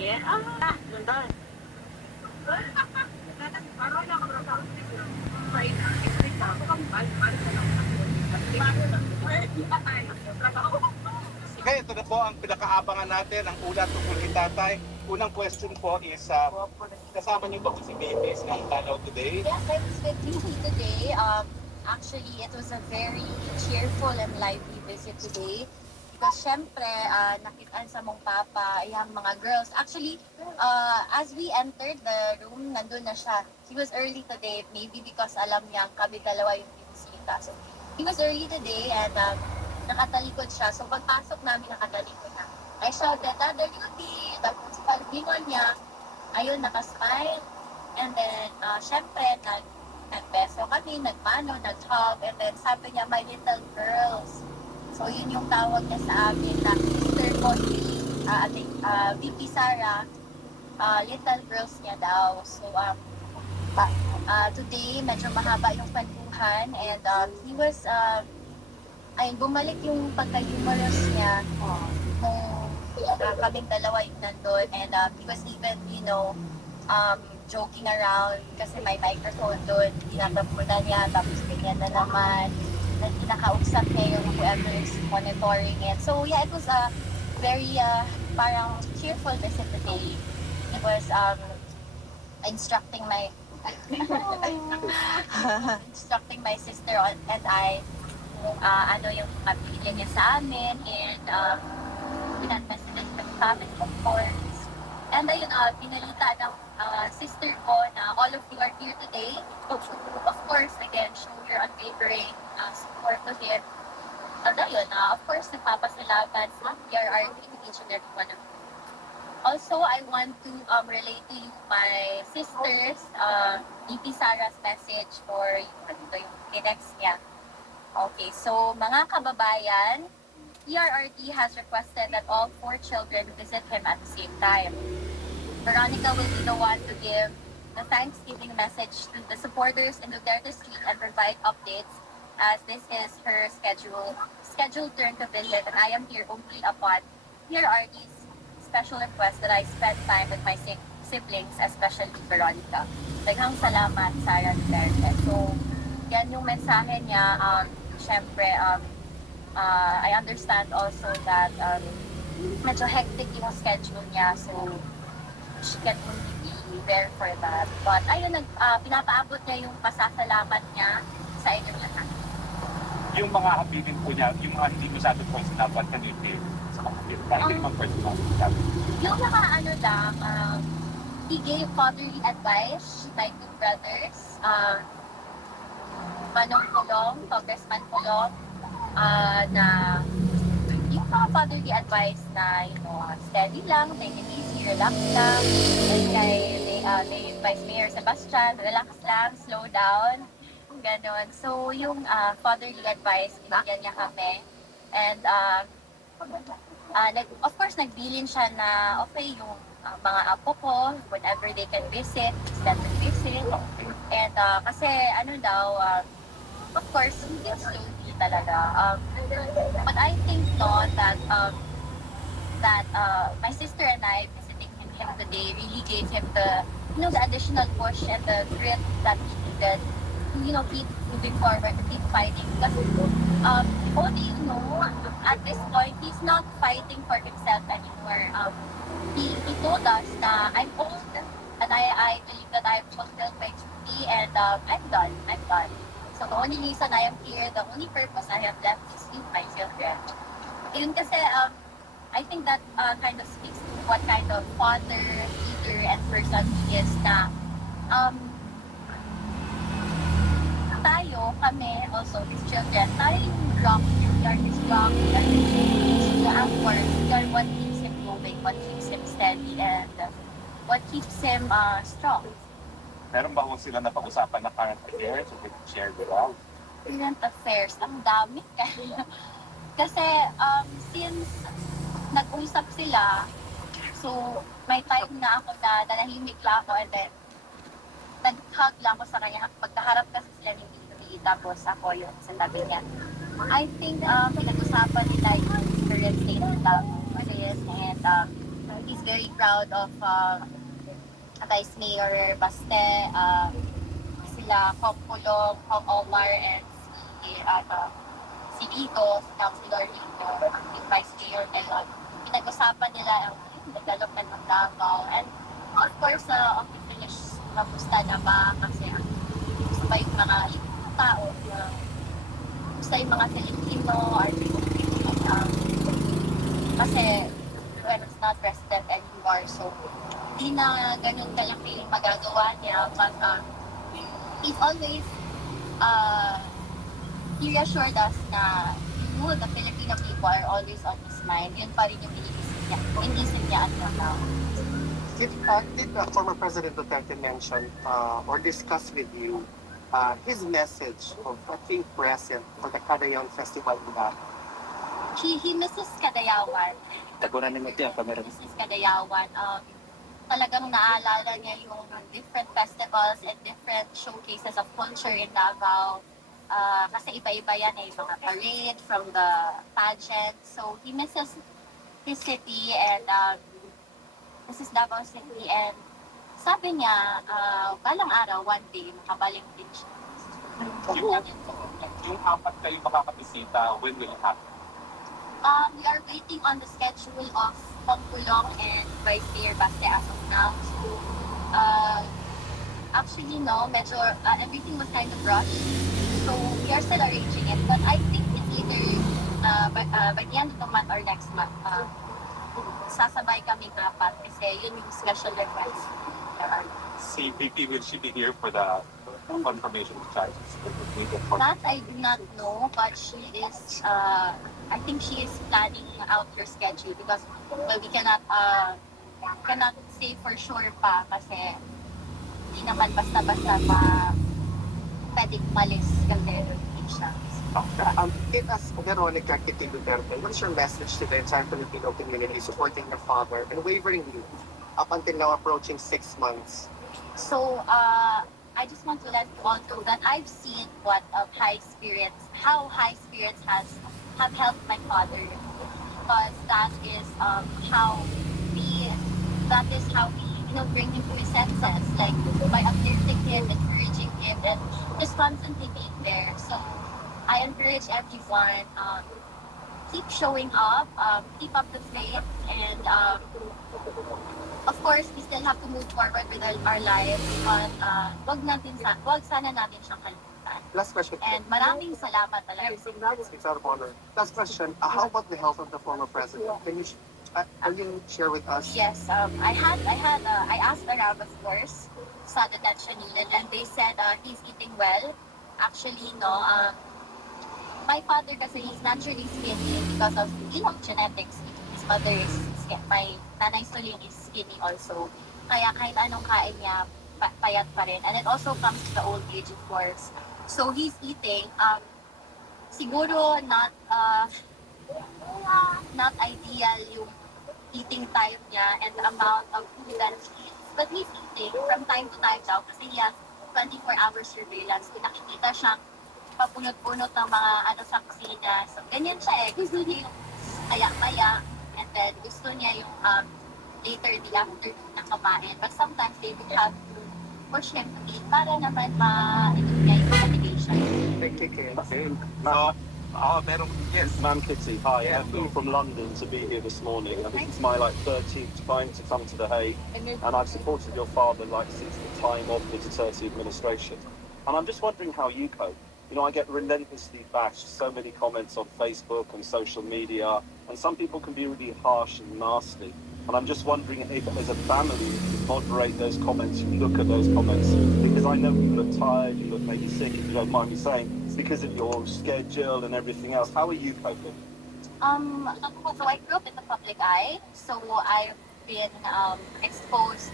Bien. Ah, ganda. Okay, ito na po ang pinakaabangan natin, ang una tungkol kay tatay. Unang question po is, uh, kasama niyo ba si Babies ng Tanaw today? Yes, I was with Lucy today. Um, actually, it was a very cheerful and lively visit today. Because syempre, uh, nakitaan sa mong papa, yung mga girls. Actually, uh, as we entered the room, nandun na siya. He was early today, maybe because alam niya kami dalawa yung binisita. So, he was early today and um, nakatalikod siya. So, pagpasok namin, nakatalikod na. I shouted, Dada Rudy! Tapos, pag-bingon niya, ayun, nakasmile. And then, uh, syempre, nag, nagbeso kami, nagmano, nag-hug, and then sabi niya, my little girls. So, yun yung tawag niya sa amin na ko si uh, uh, VP Sara, uh, little girls niya daw. So, um, uh, today, medyo mahaba yung kwentuhan, and um, he was, um, ayun, bumalik yung pagka-humorous niya nung uh, kaming dalawa yung nandun, and um, he was even, you know, um, joking around kasi may microphone doon. Tinatampunan niya, tapos ganyan na naman. Na kinakausap niya yung whoever is monitoring it. So yeah, it was a very uh, parang cheerful visit today. It was um, instructing my instructing my sister and I uh, ano yung kapilya niya sa amin and um, pinag-message kami family of course. And ayun, uh, pinalita ng uh, sister ko na all of you are here today. Of course, again, show your unwavering uh, support to him. And ayun, uh, of course, nagpapasalamat sa PRRT to each and every one of you. Also, I want to um, relate to you my sister's uh, EP Sarah's message for yung, ano to, yung next niya. Okay, so mga kababayan, PRRT has requested that all four children visit him at the same time. Veronica will be the one to give the Thanksgiving message to the supporters in Duterte Street and provide updates as this is her schedule, scheduled turn to visit and I am here only upon PRRT's special request that I spend time with my si- siblings, especially Veronica. Daghang salamat, Sarah Duterte. So, yan yung mensahe niya. Um, Siyempre, um, uh, I understand also that um, medyo hectic yung schedule niya. So, she can only be there for that. But ayun, nag, uh, pinapaabot niya yung pasasalamat niya sa inyo lahat. Yung mga habilin po niya, yung mga hindi masyado po sinapat na detail sa kapatid. Kahit hindi naman personal. Yung mga ano lang, um, he gave fatherly advice to my two brothers. Um, Manong Kulong, Congressman Kulong, uh, na yung mga fatherly advice na, you know, steady lang, take it easy, relax lang. And kay uh, may Vice Mayor Sebastian, relax lang, slow down. Ganon. So, yung uh, fatherly advice, binigyan niya kami. And, uh, uh, nag, of course, nagbilin siya na, okay, yung uh, mga apo ko, whenever they can visit, extend the visit. And uh, kasi, ano daw, uh, of course, hindi slowly talaga. Um, but I think no, that, um, that uh, my sister and I visiting him, him today really gave him the, you know, the additional push and the grit that he needed to, you know, keep moving forward, to keep fighting. Because um, only, you know, at this point, he's not fighting for himself anymore. Um, he, he told us that I'm old and I, I believe that I've fulfilled my duty and um, I'm done. I'm done. So the only reason I am here, the only purpose I have left is with my children. Yun kasi, um, I think that uh, kind of speaks to what kind of father, leader, and person he is na um, tayo, kami, also his children, tayo yung rock, we are his rock, we are his the we are what keeps him going, what keeps him steady, and what keeps him uh, strong. Meron ba ho sila na pag-usapan na current affairs so they can share with us? Current affairs, ang dami kaya. Kasi um, since nag-usap sila, so may time na ako na nanahimik lang ako and then nag-hug lang ako sa kanya. Pagkaharap kasi sila ni Mimi, tapos ako yung sa tabi niya. I think um, pinag-usapan nila yung current state of police and um, he's very proud of uh, Vice Mayor Baste, uh, sila Kong Pulong, Kong Omar, and si, ano, si Vico, si Councilor Vico, yung Vice Mayor ngayon. Pinag-usapan nila ang development ng Davao. And of course, uh, okay finish, kamusta na ba? Kasi gusto ba yung mga tao na gusto yung mga Filipino or Filipino um, kasi when it's not president anymore, so hindi na ganun kalaki yung magagawa niya. But um, he's always uh, he reassured us na you, the Filipino people, are always on his mind. Yun pa rin yung iniisip niya. Iniisip niya at now. Did, uh, did uh, former President Duterte mention uh, or discuss with you uh, his message of uh, being present for the Cagayan Festival in Davao? He, he misses Kadayawan. Tagunan ni Mati ang camera. Mrs. Kadayawan, um, talagang naalala niya yung different festivals and different showcases of culture in Davao. Uh, kasi iba-iba yan eh, mga parade from the pageant. So he misses his city and um, Mrs. Davao City and sabi niya, uh, balang araw, one day, makabalik din siya. Yung, yung apat kayo makakabisita, when will it happen? Um, we are waiting on the schedule of Pangkulong and Vice Mayor Baste as of now. So, uh, actually, no, medyo, uh, everything was kind of rushed. So, we are still arranging it. But I think it's either uh, by, uh, by the end of the month or next month. Uh, sasabay kami apat kasi yun yung special request. Si VP, will she be here for the confirmation of charges? That I do not know, but she is, uh, I think she is planning out her schedule because well, we cannot, uh, cannot say for sure pa kasi hindi naman basta-basta ma pwedeng malis kasi siya. Um, it as Veronica Kitty Duterte, what's your message to the entire Filipino community supporting your father and wavering you up until now approaching six months? So, uh, I just want to let you all know that I've seen what um, high spirits, how high spirits has have helped my father, because that is um, how we, that is how we, you know, bring him to his senses, like by uplifting him, encouraging him, and just constantly being there. So, I encourage everyone, um, keep showing up, um, keep up the faith, and um, of course, we still have to move forward with our, our lives, but uh, wag natin sa, wag sana natin siyang kalimutan. Last question. And maraming salamat talaga. It's out of honor. Last question. Uh, how about the health of the former president? Can you, sh- uh, can you share with us? Yes, um, I had, I had, uh, I asked around, of course, sa detention unit, and they said uh, he's eating well. Actually, no, um, my father kasi he's naturally skinny because of, you know, genetics. His mother is skin, my nanay Suling is skinny also. Kaya kahit anong kain niya, pa- payat pa rin. And it also comes to the old age, of course. So he's eating, um, siguro not, uh, not ideal yung eating time niya and the amount of food that he eats. But he's eating from time to time daw kasi he has 24 hours surveillance. Kung nakikita siyang papunot-punot ng mga ano sa kusina. So, ganyan siya eh. Gusto niya yung maya-maya and then gusto niya yung um, later the afternoon na kumain. But sometimes they would have to push him to eat para naman ma-inom niya yung medication. Thank you, Ken. So, uh, oh, meron, yes. Man Kitty, hi. Yeah. I flew from London to be here this morning, this is my like 13th time to come to The Hague, and I've supported your father like since the time of the Duterte administration. And I'm just wondering how you cope. You know, I get relentlessly bashed, so many comments on Facebook and social media, and some people can be really harsh and nasty. And I'm just wondering if, as a family, you moderate those comments, you look at those comments, because I know you look tired, you look maybe sick, if you don't mind me saying, it's because of your schedule and everything else. How are you coping? Um, so I grew up in the public eye, so I've been um, exposed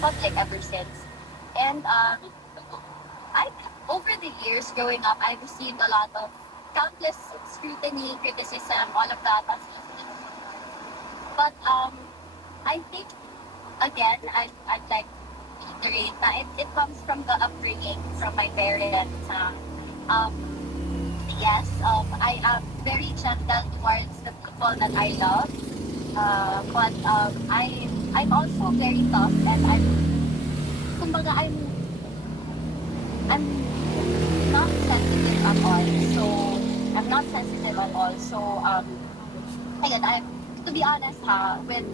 public ever since. And um, I, over the years growing up, I've received a lot of countless scrutiny, criticism, all of that. But um, I think again, I I'd like to reiterate that it, it comes from the upbringing from my parents. Uh, um, yes, um, I am very gentle towards the people that I love. Uh, but um, I, I'm also very tough and I'm, kumbaga, I'm, I'm not sensitive at all. So, I'm not sensitive at all. So, um, ayun, I'm, to be honest ha, with,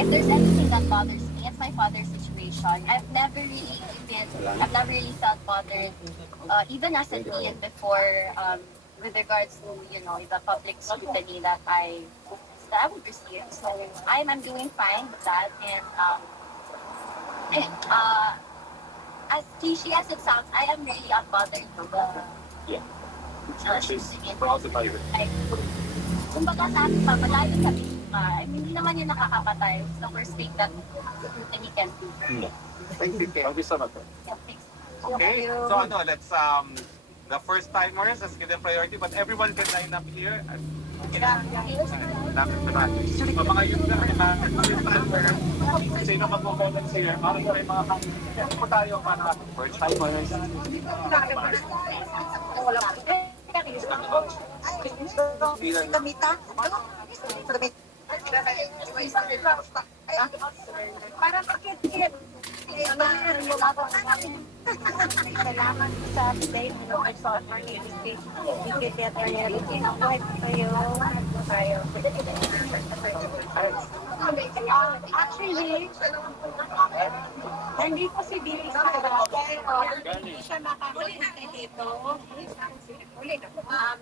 if there's anything that bothers me, it's my father's situation. I've never really been, I've never really felt bothered, uh, even as a teen before, um, with regards to, you know, the public scrutiny that I, that I would receive. So, I'm, I'm doing fine with that. And, um, uh, as cliche as it sounds, I am really unbothered the, Yeah. uh, Which is scrutiny. Kumbaga sa akin pa, malayo sa I mean, hindi naman yun nakakapatay. It's the worst thing that scrutiny can do. Thank you. Thank you so much. Yeah, thanks. Okay, so ano, let's, um, the first timers, let's give them priority, but everyone can line up here. At, Lapit na natin. Mga youth na, mga youth timer, sino mag-volunteer para sa mga kami. po tayo para first timers. Bilang Para makikip. Salamat sa today ng person for ministry. Bigyan niya reality. Buhay po kayo. Tayo. Um, actually, hindi po si Billy sa Hindi siya makakulit dito. Um,